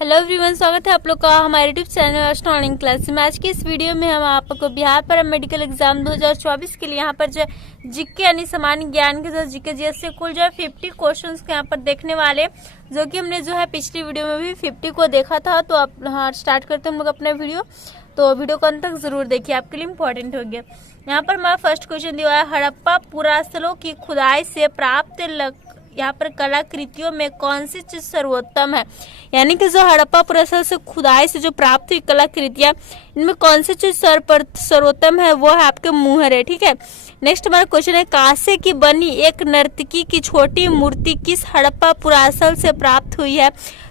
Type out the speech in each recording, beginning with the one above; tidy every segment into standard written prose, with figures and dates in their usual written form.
Hello everyone, स्वागत है आप लोग का हमारे यूट्यूब चैनल ऑनलाइन क्लास में। आज की इस वीडियो में हम आपको बिहार पैरामेडिकल एग्जाम 2024 के लिए यहाँ पर जो जीके यानी सामान्य ज्ञान के जो जीके जीएस से कुल जो है 50 क्वेश्चंस के यहाँ पर देखने वाले, जो कि हमने जो है पिछली वीडियो में भी 50 को देखा था। तो आप स्टार्ट करते हैं हम लोग अपना वीडियो, तो वीडियो को अंत तक जरूर देखिए, आपके लिए इम्पोर्टेंट हो गया। यहाँ पर हमारा फर्स्ट क्वेश्चन दिया है, हड़प्पा पुरास्थलों की खुदाई से प्राप्त यहाँ पर कलाकृतियों में कौन सी चीज सर्वोत्तम है। यानी कि जो हड़प्पा पुरास्थल से खुदाई से जो प्राप्त हुई कलाकृतियां, इनमें कौन सी चीज सर्वोत्तम है, वो है आपके मुहर है। ठीक है, नेक्स्ट हमारा क्वेश्चन है, कांसे की बनी एक नर्तकी की छोटी मूर्ति किस हड़प्पा पुरास्थल से प्राप्त हुई है।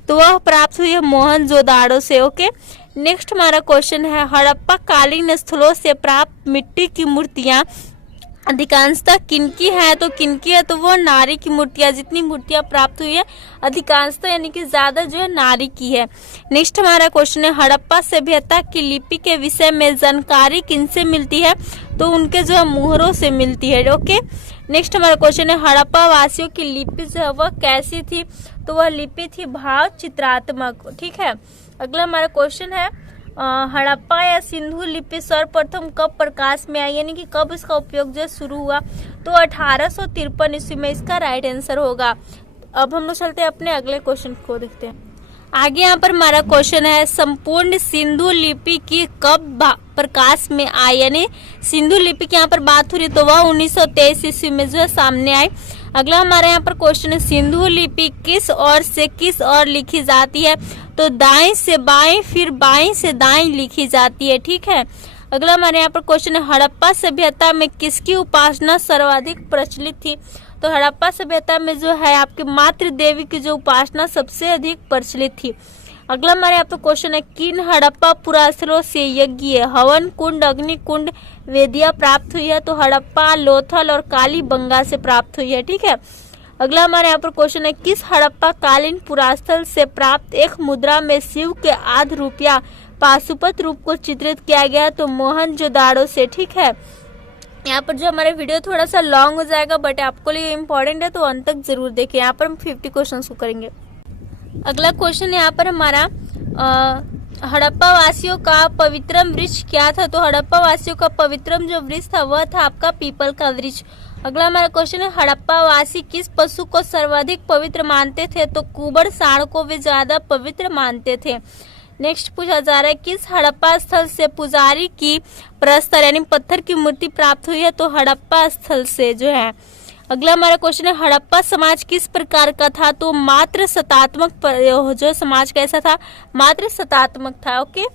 तो वह प्राप्त हुई है मोहनजोदाड़ो से। ओके, नेक्स्ट हमारा क्वेश्चन है, हड़प्पा कालीन स्थलों से प्राप्त मिट्टी की मूर्तियां अधिकांशतः किनकी है। तो किनकी है, तो वो नारी की मूर्तियां, जितनी मूर्तियां प्राप्त हुई है अधिकांशतः यानी कि ज्यादा जो है नारी की है। नेक्स्ट हमारा क्वेश्चन है, हड़प्पा सभ्यता की लिपि के विषय में जानकारी किनसे मिलती है। तो उनके जो है मुहरों से मिलती है। ओके, नेक्स्ट हमारा क्वेश्चन है, हड़प्पा वासियों की लिपि जो है वह कैसी थी। तो वह लिपि थी भाव चित्रात्मक। ठीक है, अगला हमारा क्वेश्चन है, हड़प्पा या सिंधु लिपि सर्वप्रथम कब प्रकाश में आई, यानी कि कब इसका उपयोग जो शुरू हुआ। तो 1853 ईस्वी में इसका राइट आंसर होगा। अब हम लोग चलते हैं अपने अगले क्वेश्चन को देखते हैं। आगे यहाँ पर हमारा क्वेश्चन है, संपूर्ण सिंधु लिपि की कब प्रकाश में आई, यानी सिंधु लिपि की यहाँ पर बात हो रही है, तो वह 1923 ईस्वी में जो है सामने आई। अगला हमारे यहाँ पर क्वेश्चन है, सिंधु लिपि किस ओर से किस ओर लिखी जाती है। तो दाएं से बाएं, फिर बाएं से दाएं लिखी जाती है। ठीक है, अगला हमारे यहाँ पर क्वेश्चन है, हड़प्पा सभ्यता में किसकी उपासना सर्वाधिक प्रचलित थी। तो हड़प्पा सभ्यता में जो है आपकी मातृ देवी की जो उपासना सबसे अधिक प्रचलित थी। अगला हमारे यहाँ पर क्वेश्चन है, किन हड़प्पा पुरास्थलों से यज्ञ हवन कुंड अग्नि कुंड वेदियां प्राप्त हुई है। तो हड़प्पा, लोथल और कालीबंगा से प्राप्त हुई है। ठीक है, अगला हमारे यहाँ पर क्वेश्चन है, किस हड़प्पा कालीन पुरास्थल से प्राप्त एक मुद्रा में शिव के आध रूप या पाशुपत रूप को चित्रित किया गया। तो मोहनजोदाड़ो से। ठीक है, यहाँ पर जो हमारा वीडियो थोड़ा सा लॉन्ग हो जाएगा, बट आपको लिए इम्पोर्टेंट है, तो अंत तक जरूर देखें। यहाँ पर हम 50 क्वेश्चन को करेंगे। अगला क्वेश्चन यहाँ पर हमारा, हड़प्पा वासियों का पवित्रम वृक्ष क्या था। तो हड़प्पा वासियों का पवित्रम जो वृक्ष था वह था आपका पीपल का वृक्ष। अगला हमारा क्वेश्चन है, हड़प्पा वासी किस पशु को सर्वाधिक पवित्र मानते थे। तो कुबड़ सांड को वे ज्यादा पवित्र मानते थे। नेक्स्ट पूछा जा रहा है, किस हड़प्पा स्थल से पुजारी की प्रस्तर यानी पत्थर की मूर्ति प्राप्त हुई है। तो हड़प्पा स्थल से जो है। अगला हमारा क्वेश्चन है, हड़प्पा समाज किस प्रकार का था। तो मात्र सतात्मक जो समाज कैसा था, मात्र सतात्मक था। ओके,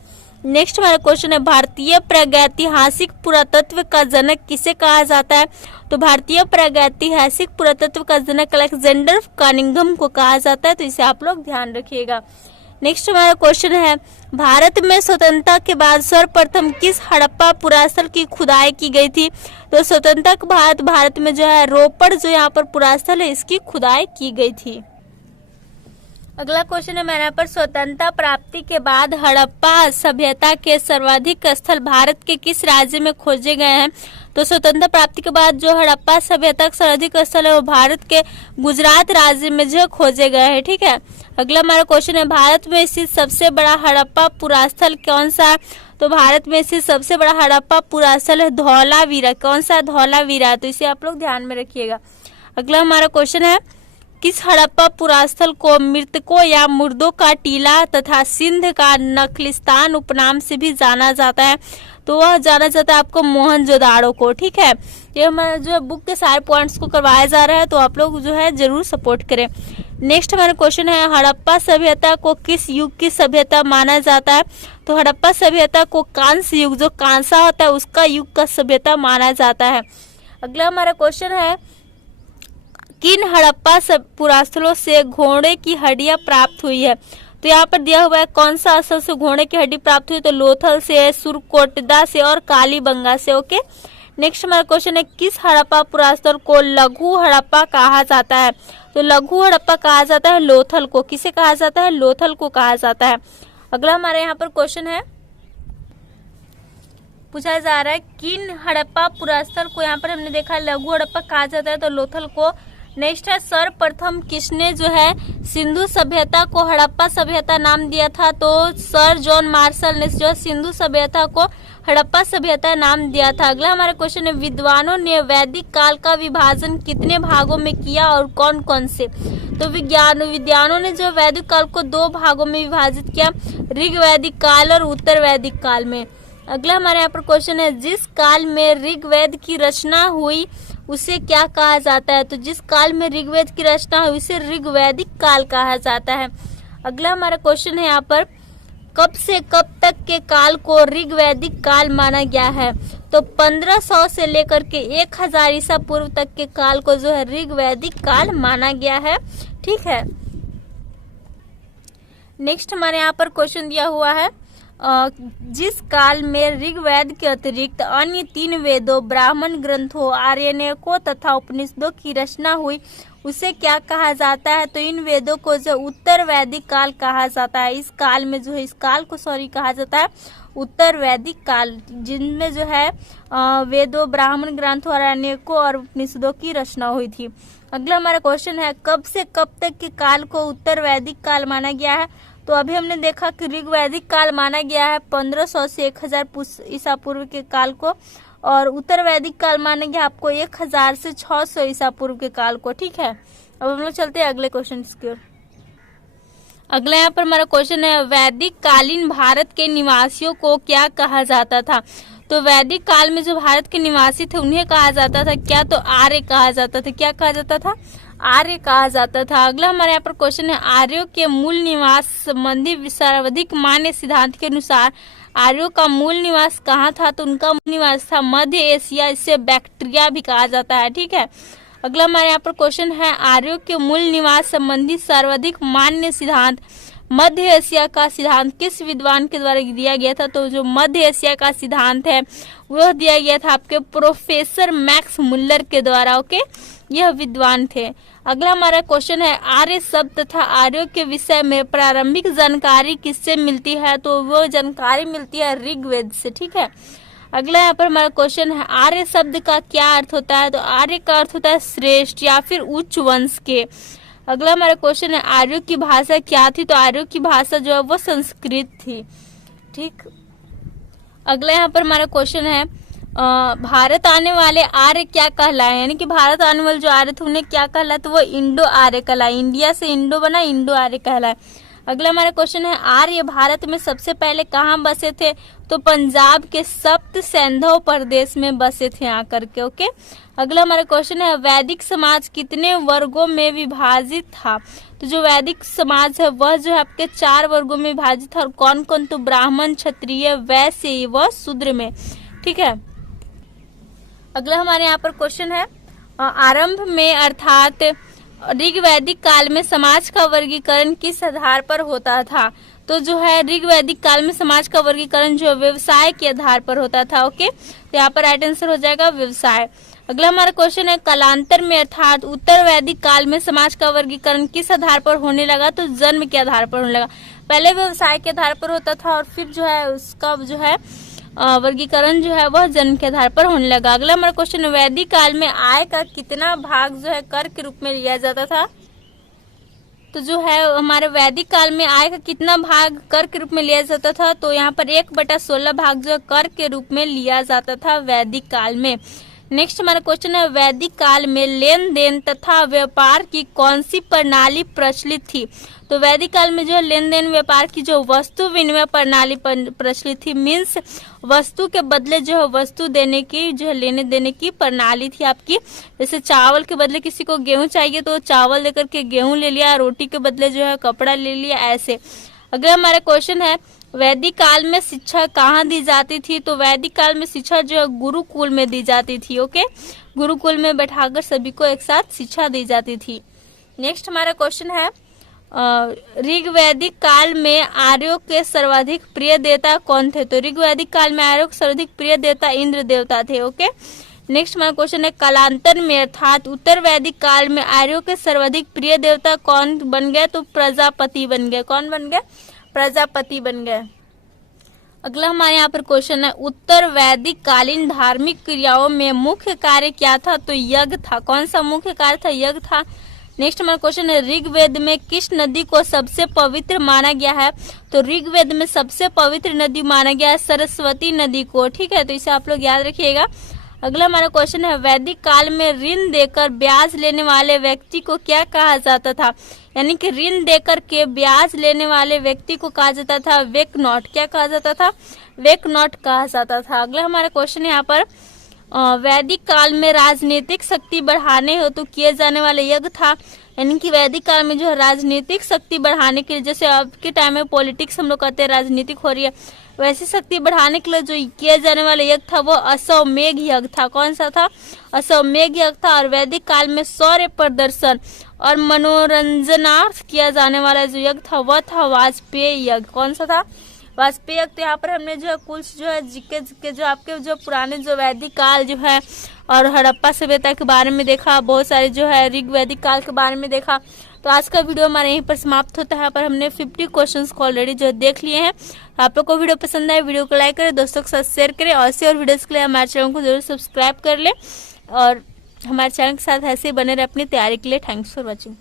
नेक्स्ट हमारा क्वेश्चन है, भारतीय प्रागैतिहासिक पुरातत्व का जनक किसे कहा जाता है। तो भारतीय प्रागैतिहासिक पुरातत्व का जनक अलेक्जेंडर कनिंघम को कहा जाता है। तो इसे आप लोग ध्यान रखिएगा। नेक्स्ट हमारा क्वेश्चन है, भारत में स्वतंत्रता के बाद सर्वप्रथम किस हड़प्पा पुरास्थल की खुदाई की गई थी। तो स्वतंत्रता के बाद भारत में जो है रोपड़ जो यहाँ पर पुरास्थल है इसकी खुदाई की गई थी। अगला क्वेश्चन है मेरे यहाँ पर, स्वतंत्रता प्राप्ति के बाद हड़प्पा सभ्यता के सर्वाधिक स्थल भारत के किस राज्य में खोजे गए हैं। तो स्वतंत्रता प्राप्ति के बाद जो हड़प्पा सभ्यता का सर्वाधिक स्थल है वो भारत के गुजरात राज्य में जो खोजे गए हैं। ठीक है, अगला हमारा क्वेश्चन है, भारत में स्थित सबसे बड़ा हड़प्पा पुरास्थल कौन सा है। तो भारत में स्थित सबसे बड़ा हड़प्पा पुरास्थल है धौलावीरा। कौन सा, धौलावीरा। तो इसे आप लोग ध्यान में रखिएगा। अगला हमारा क्वेश्चन है, किस हड़प्पा पुरास्थल को मृतकों या मुर्दों का टीला तथा सिंध का नखलिस्तान उपनाम से भी जाना जाता है। तो वह जाना जाता है आपको मोहनजोदाड़ो को। ठीक है, ये हमारा जो बुक के सारे पॉइंट्स को करवाया जा रहा है, तो आप लोग जो है जरूर सपोर्ट करें। नेक्स्ट हमारा क्वेश्चन है, हड़प्पा सभ्यता को किस युग की सभ्यता माना जाता है। तो हड़प्पा सभ्यता को कांस्य युग, जो कांसा होता है उसका युग का सभ्यता माना जाता है। अगला हमारा क्वेश्चन है, किन हड़प्पा पुरास्थलों से घोड़े की हड्डियां प्राप्त हुई है। तो यहाँ पर दिया हुआ है, कौन सा स्थल से घोड़े की हड्डी प्राप्त हुई। तो लोथल से, सुरकोटदा से और कालीबंगा से। ओके, नेक्स्ट हमारा क्वेश्चन है, किस हड़प्पा पुरास्थल को लघु हड़प्पा कहा जाता है। तो लघु हड़प्पा कहा जाता है लोथल को। किसे कहा जाता है, लोथल को कहा जाता है। अगला हमारे यहाँ पर क्वेश्चन है, पूछा जा रहा है, किन हड़प्पा पुरास्थल को यहाँ पर हमने देखा लघु हड़प्पा कहा जाता है। तो लोथल को नेक्स्ट है सर्वप्रथम किसने जो है सिंधु सभ्यता को हड़प्पा सभ्यता नाम दिया था? तो सर जॉन मार्शल ने जो सिंधु सभ्यता को हड़प्पा सभ्यता नाम दिया था। अगला हमारा क्वेश्चन है विद्वानों ने वैदिक काल का विभाजन कितने भागों में किया और कौन कौन से? तो विद्वानों ने जो वैदिक काल को 2 भागों में विभाजित किया, ऋग वैदिक काल और उत्तर वैदिक काल में। अगला हमारे यहाँ पर क्वेश्चन है जिस काल में ऋग्वेद की रचना हुई उसे क्या कहा जाता है? तो जिस काल में ऋग्वेद की रचना हुई उसे ऋग्वैदिक काल कहा जाता है। अगला हमारा क्वेश्चन है यहाँ पर कब से कब तक के काल को ऋग्वैदिक काल माना गया है? तो 1500 से लेकर के 1000 ईसा पूर्व तक के काल को जो है ऋग्वैदिक काल माना गया है। ठीक है, नेक्स्ट हमारे यहाँ पर क्वेश्चन दिया हुआ है जिस काल में ऋग्वेद के अतिरिक्त अन्य 3 वेदों, ब्राह्मण ग्रंथों, आर्यकों तथा उपनिषदों की रचना हुई उसे क्या कहा जाता है? तो इन वेदों को जो उत्तर वैदिक काल कहा जाता है। इस काल में जो है इस काल को कहा जाता है उत्तर वैदिक काल, जिनमें जो है वेदों, ब्राह्मण ग्रंथों, आर्यकों और उपनिषदों की रचना हुई थी। अगला हमारा क्वेश्चन है कब से कब तक के काल को उत्तर वैदिक काल माना गया है? तो अभी हमने देखा कि ऋग्वैदिक काल माना गया है 1500 से 1000 ईसा पूर्व के काल को, और उत्तर वैदिक काल माना गया आपको 1000 से 600 ईसा पूर्व के काल को। ठीक है, अब हम लोग चलते हैं अगले क्वेश्चन की ओर। अगला यहाँ पर हमारा क्वेश्चन है वैदिक कालीन भारत के निवासियों को क्या कहा जाता था? तो वैदिक काल में जो भारत के निवासी थे उन्हें कहा जाता था क्या? तो आर्य कहा जाता था। क्या कहा जाता था? आर्य कहा जाता था। अगला हमारे यहाँ पर क्वेश्चन है आर्यों के मूल निवास संबंधी सर्वाधिक मान्य सिद्धांत के अनुसार आर्यों का मूल निवास कहाँ था? तो उनका मूल निवास था मध्य एशिया, इसे बैक्ट्रिया भी कहा जाता है। ठीक है, अगला हमारे यहाँ पर क्वेश्चन है आर्यों के मूल निवास संबंधी सर्वाधिक मान्य सिद्धांत मध्य एशिया का सिद्धांत किस विद्वान के द्वारा दिया गया था? तो जो मध्य एशिया का सिद्धांत है वह दिया गया था आपके प्रोफेसर मैक्स मुल्लर के द्वारा। ओके, यह विद्वान थे। अगला हमारा क्वेश्चन है आर्य शब्द तथा आर्यों के विषय में प्रारंभिक जानकारी किससे मिलती है? तो वो जानकारी मिलती है ऋग्वेद से। ठीक है, अगला यहाँ पर हमारा क्वेश्चन है आर्य शब्द का क्या अर्थ होता है? तो आर्य का अर्थ होता है श्रेष्ठ या फिर उच्च वंश के। अगला हमारा क्वेश्चन है आर्यों की भाषा क्या थी? तो आर्यों की भाषा जो है वो संस्कृत थी। ठीक, अगला यहाँ पर हमारा क्वेश्चन है भारत आने वाले आर्य क्या कहलाए? यानी कि भारत आने वाले जो आर्य थे उन्हें क्या कहलाए? तो वो इंडो आर्य कहलाए। इंडिया से इंडो बना, इंडो आर्य कहलाए। अगला हमारा क्वेश्चन है आर्य भारत में सबसे पहले कहाँ बसे थे? तो पंजाब के सप्त सिंधु प्रदेश में बसे थे आकर के। ओके, अगला हमारा क्वेश्चन है वैदिक समाज कितने वर्गों में विभाजित था? तो जो वैदिक समाज है वह जो है आपके 4 वर्गों में विभाजित था। और कौन कौन? तो ब्राह्मण, क्षत्रिय, वैश्य व शूद्र में। ठीक है, अगला हमारे यहाँ पर क्वेश्चन है आरंभ में अर्थात ऋग्वैदिक काल में समाज का वर्गीकरण किस आधार पर होता था? तो जो है ऋग्वैदिक काल में समाज का वर्गीकरण जो व्यवसाय के आधार पर होता था। ओके, तो यहाँ पर राइट आंसर हो जाएगा व्यवसाय। अगला हमारा क्वेश्चन है कालांतर में अर्थात उत्तर वैदिक काल में समाज का वर्गीकरण किस आधार पर होने लगा? तो जन्म के आधार पर होने लगा। पहले व्यवसाय के आधार पर होता था और फिर जो है उसका जो है वर्गीकरण जो है वह जन्म के आधार पर होने लगा। अगला हमारा क्वेश्चन वैदिक काल में आय का कितना भाग जो है कर के रूप में लिया जाता था? तो जो है हमारे वैदिक काल में आय का कितना भाग कर के रूप में लिया जाता था? तो यहाँ पर 1/16 भाग जो कर के रूप में लिया जाता था वैदिक काल में। नेक्स्ट हमारा क्वेश्चन है वैदिक काल में लेन देन तथा व्यापार की कौन सी प्रणाली प्रचलित थी? तो वैदिक काल में जो लेन देन व्यापार की जो वस्तु विनिमय प्रणाली प्रचलित थी, मीन्स वस्तु के बदले जो है वस्तु देने की जो है लेने देने की प्रणाली थी आपकी। जैसे चावल के बदले किसी को गेहूं चाहिए तो चावल देकर के गेहूं ले लिया, रोटी के बदले जो है कपड़ा ले लिया, ऐसे। अगला हमारा क्वेश्चन है वैदिक काल में शिक्षा कहाँ दी जाती थी? तो वैदिक काल में शिक्षा जो है गुरुकुल में दी जाती थी। ओके, गुरुकुल में बैठाकर सभी को एक साथ शिक्षा दी जाती थी। नेक्स्ट हमारा क्वेश्चन है ऋग्वैदिक काल में आर्यों के सर्वाधिक प्रिय देवता कौन थे? तो ऋग्वैदिक काल में आर्यों के सर्वाधिक प्रिय देवता इंद्र देवता थे। ओके, नेक्स्ट हमारा क्वेश्चन है कालांतर में अर्थात उत्तर वैदिक काल में आर्यों के सर्वाधिक प्रिय देवता कौन बन गए? तो प्रजापति बन गए। कौन बन गए? प्रजापति बन गए। अगला हमारे यहाँ पर क्वेश्चन है, उत्तर वैदिक कालीन धार्मिक क्रियाओं में मुख्य कार्य क्या था? तो यज्ञ था। कौन सा मुख्य कार्य था? यज्ञ था। नेक्स्ट हमारा क्वेश्चन है, ऋग्वेद में किस नदी को सबसे पवित्र माना गया है? तो ऋग्वेद में सबसे पवित्र नदी माना गया है सरस्वती नदी को। ठीक है, तो इसे आप लोग याद रखिएगा। अगला हमारा क्वेश्चन है, वैदिक काल में ऋण देकर ब्याज लेने वाले व्यक्ति को क्या कहा जाता था? यानी कि ऋण देकर के ब्याज लेने वाले व्यक्ति को कहा जाता था वेकनॉट। क्या कहा जाता था? वेकनॉट कहा जाता था। अगला हमारा क्वेश्चन यहाँ पर, वैदिक काल में राजनीतिक शक्ति बढ़ाने हेतु तो किए जाने वाले यज्ञ था। यानी कि वैदिक काल में जो है राजनीतिक शक्ति बढ़ाने के लिए, जैसे अब के टाइम में पॉलिटिक्स हम लोग कहते हैं राजनीतिक हो रही है, वैसी शक्ति बढ़ाने के लिए जो किया जाने वाला यज्ञ था वो अश्वमेध यज्ञ था। कौन सा था? अश्वमेध यज्ञ था। और वैदिक काल में शौर्य प्रदर्शन और मनोरंजनार्थ किया जाने वाला जो यज्ञ था वह था वाजपेयी यज्ञ। कौन सा था? वाजपेयी यज्ञ। तो यहाँ पर हमने जो है कुछ जो है जीके जो आपके जो पुराने जो वैदिक काल जो है और हड़प्पा सभ्यता के बारे में देखा, बहुत सारे जो है ऋग वैदिक काल के बारे में देखा। तो आज का वीडियो हमारे यहीं पर समाप्त होता है। यहाँ पर हमने 50 क्वेश्चंस को ऑलरेडी जो देख लिए हैं। आप लोग को वीडियो पसंद आए, वीडियो को लाइक करें, दोस्तों के साथ शेयर करें और ऐसे और वीडियोस के लिए हमारे चैनल को जरूर सब्सक्राइब कर लें और हमारे चैनल के साथ ऐसे ही बने रहे अपनी तैयारी के लिए। Thanks for watching.